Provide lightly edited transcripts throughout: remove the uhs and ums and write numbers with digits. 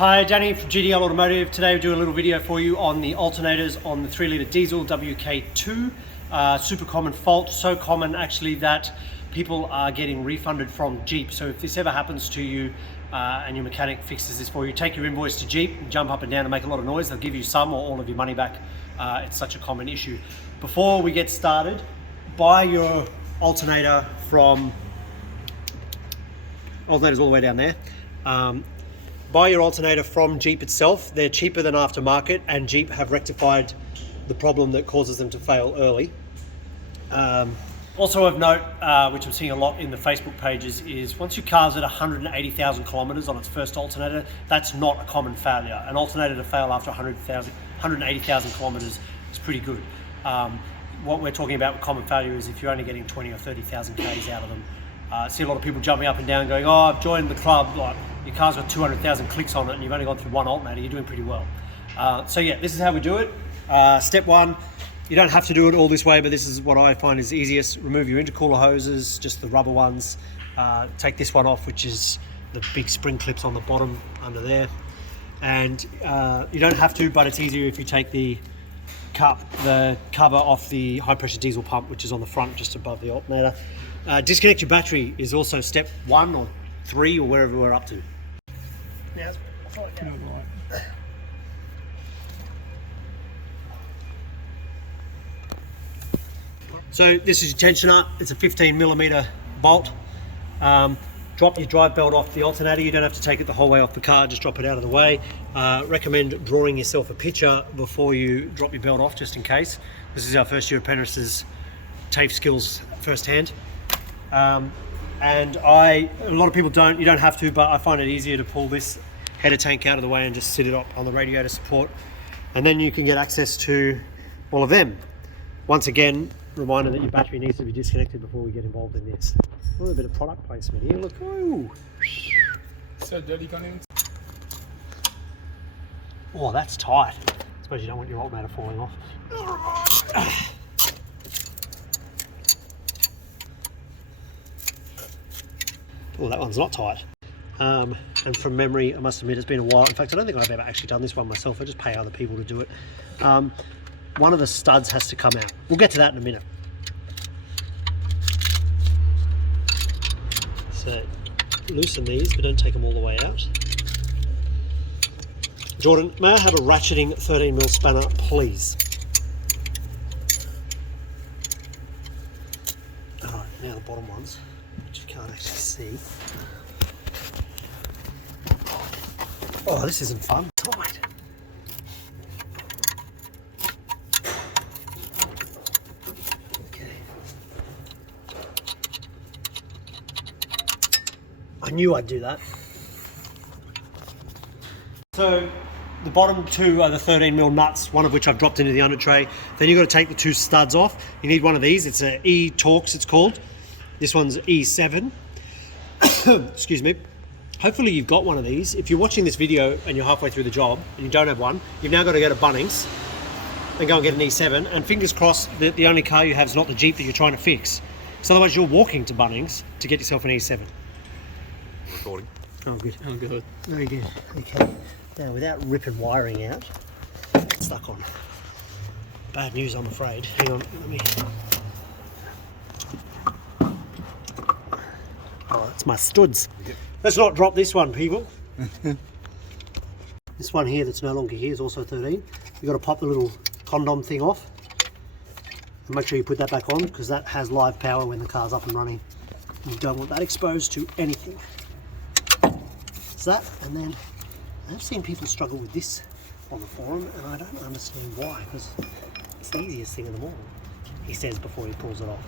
Hi, Danny from GDL Automotive. Today we're doing a little video for you on the alternators on the 3-litre diesel Wk2. Super common fault, so common actually that people are getting refunded from Jeep. So if this ever happens to you and your mechanic fixes this for you, take your invoice to Jeep and jump up and down and make a lot of noise. They'll give you some or all of your money back. It's such a common issue. Before we get started, buy your alternator from, alternator's all the way down there. Buy your alternator from Jeep itself. They're cheaper than aftermarket, and Jeep have rectified the problem that causes them to fail early. Also of note, which I'm seeing a lot in the Facebook pages, is once your car's at 180,000 kilometers on its first alternator, that's not a common failure. An alternator to fail after 180,000 kilometers is pretty good. What we're talking about with common failure is if you're only getting 20 or 30,000 Ks out of them. I see a lot of people jumping up and down going, oh, I've joined the club, like your car's got 200,000 clicks on it and you've only gone through one alternator, you're doing pretty well. So yeah, this is how we do it. Step one, you don't have to do it all this way, but this is what I find is easiest. Remove your intercooler hoses, just the rubber ones. Take this one off, which is the big spring clips on the bottom under there. And you don't have to, but it's easier if you take the cover off the high pressure diesel pump, which is on the front just above the alternator. Disconnect your battery is also step 1 or 3 or wherever we're up to. Yeah, so this is your tensioner. It's a 15mm bolt. Drop your drive belt off the alternator. You don't have to take it the whole way off the car, just drop it out of the way. Recommend drawing yourself a picture before you drop your belt off, just in case. This is our first year apprentices TAFE skills firsthand. And a lot of people you don't have to, but I find it easier to pull this header tank out of the way and just sit it up on the radiator support. And then you can get access to all of them. Once again, reminder that your battery needs to be disconnected before we get involved in this. A little bit of product placement here, look. Ooh. So dirty gunning. Oh, that's tight. I suppose you don't want your alternator falling off. Oh, that one's not tight. And from memory, I must admit it's been a while. In fact, I don't think I've ever actually done this one myself. I just pay other people to do it. One of the studs has to come out. We'll get to that in a minute. So loosen these, but don't take them all the way out. Jordan, may I have a ratcheting 13mm spanner, please? All right, now the bottom ones, which you can't actually see. Oh, this isn't fun. Tight. I knew I'd do that. So the bottom two are the 13mm nuts, one of which I've dropped into the under tray. Then you've got to take the 2 studs off. You need one of these. It's an E-Torx, it's called. This one's E7. Excuse me. Hopefully you've got one of these. If you're watching this video and you're halfway through the job and you don't have one, you've now got to go to Bunnings and go and get an E7. And fingers crossed that the only car you have is not the Jeep that you're trying to fix. So otherwise you're walking to Bunnings to get yourself an E7. Recording. Oh, good. Oh, good. Very good. Okay. Now, without ripping wiring out, it's stuck on. Bad news, I'm afraid. Hang on, let me. Oh, that's my studs. Yep. Let's not drop this one, people. This one here that's no longer here is also 13. You've got to pop the little condom thing off. And make sure you put that back on, because that has live power when the car's up and running. You don't want that exposed to anything. That, and then I've seen people struggle with this on the forum, and I don't understand why, because it's the easiest thing in them all, he says before he pulls it off.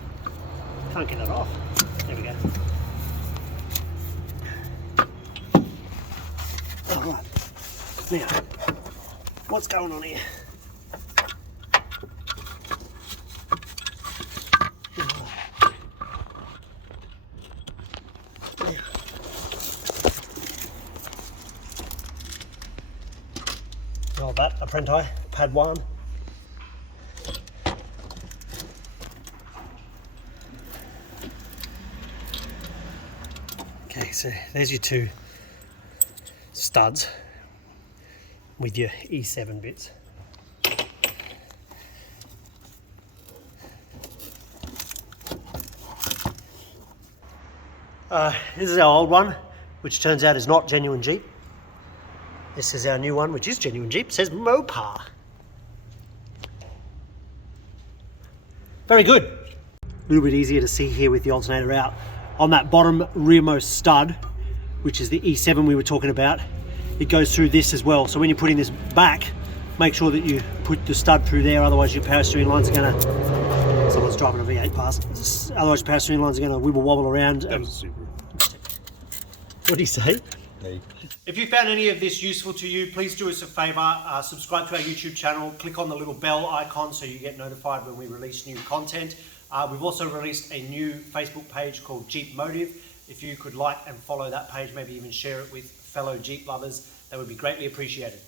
Can't get it off. There we go. Alright, now, what's going on here? All that, apprenti, pad 1. Okay, so there's your 2 studs. with your E7 bits. This is our old one, which turns out is not genuine Jeep. This is our new one, which is genuine Jeep. It says Mopar. Very good. A little bit easier to see here with the alternator out. On that bottom rearmost stud, which is the E7 we were talking about, it goes through this as well. So when you're putting this back, make sure that you put the stud through there, otherwise your power steering lines are gonna, someone's driving a V8 past, otherwise your power steering lines are gonna wibble wobble around. That was a Subaru. What do you say? Hey. If you found any of this useful to you, please do us a favor, subscribe to our YouTube channel, click on the little bell icon so you get notified when we release new content. We've also released a new Facebook page called Jeep Motive. If you could like and follow that page, maybe even share it with fellow Jeep lovers, that would be greatly appreciated.